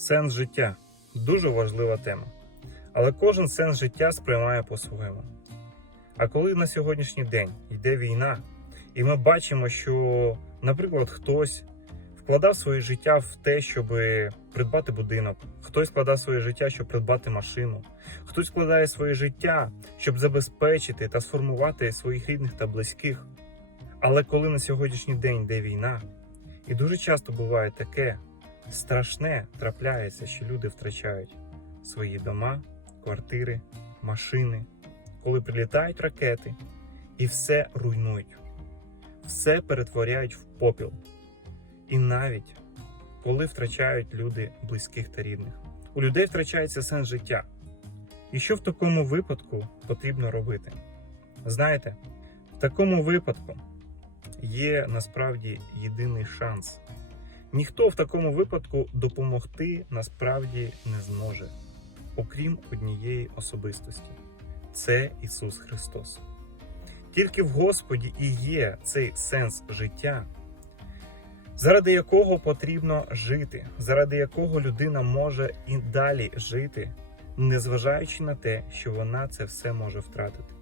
Сенс життя дуже важлива тема. Але кожен сенс життя сприймає по-своєму. А коли на сьогоднішній день йде війна, і ми бачимо, що, наприклад, хтось вкладав своє життя в те, щоб придбати будинок, хтось вкладав своє життя, щоб придбати машину, хтось вкладає своє життя, щоб забезпечити та сформувати своїх рідних та близьких. Але коли на сьогоднішній день йде війна, і дуже часто буває таке страшне трапляється, що люди втрачають свої дома, квартири, машини, коли прилітають ракети і все руйнують, все перетворяють в попіл. І навіть коли втрачають люди близьких та рідних, у людей втрачається сенс життя. І що в такому випадку потрібно робити? Знаєте, в такому випадку є насправді єдиний шанс. Ніхто в такому випадку допомогти насправді не зможе, окрім однієї особистості це Ісус Христос. Тільки в Господі і є цей сенс життя, заради якого потрібно жити, заради якого людина може і далі жити, незважаючи на те, що вона це все може втратити.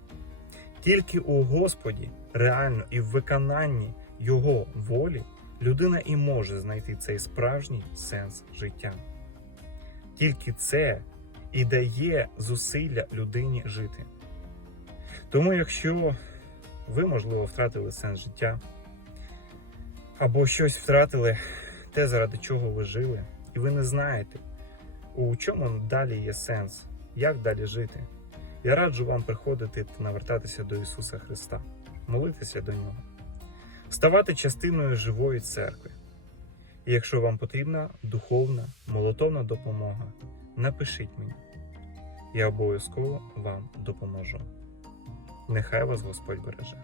Тільки у Господі реально і в виконанні Його волі людина і може знайти цей справжній сенс життя. Тільки це і дає зусилля людині жити. Тому, якщо ви, можливо, втратили сенс життя, або щось втратили, те, заради чого ви жили, і ви не знаєте, у чому далі є сенс, як далі жити, я раджу вам приходити та навертатися до Ісуса Христа, молитися до Нього, ставати частиною живої церкви. І якщо вам потрібна духовна, молотовна допомога, напишіть мені. Я обов'язково вам допоможу. Нехай вас Господь береже.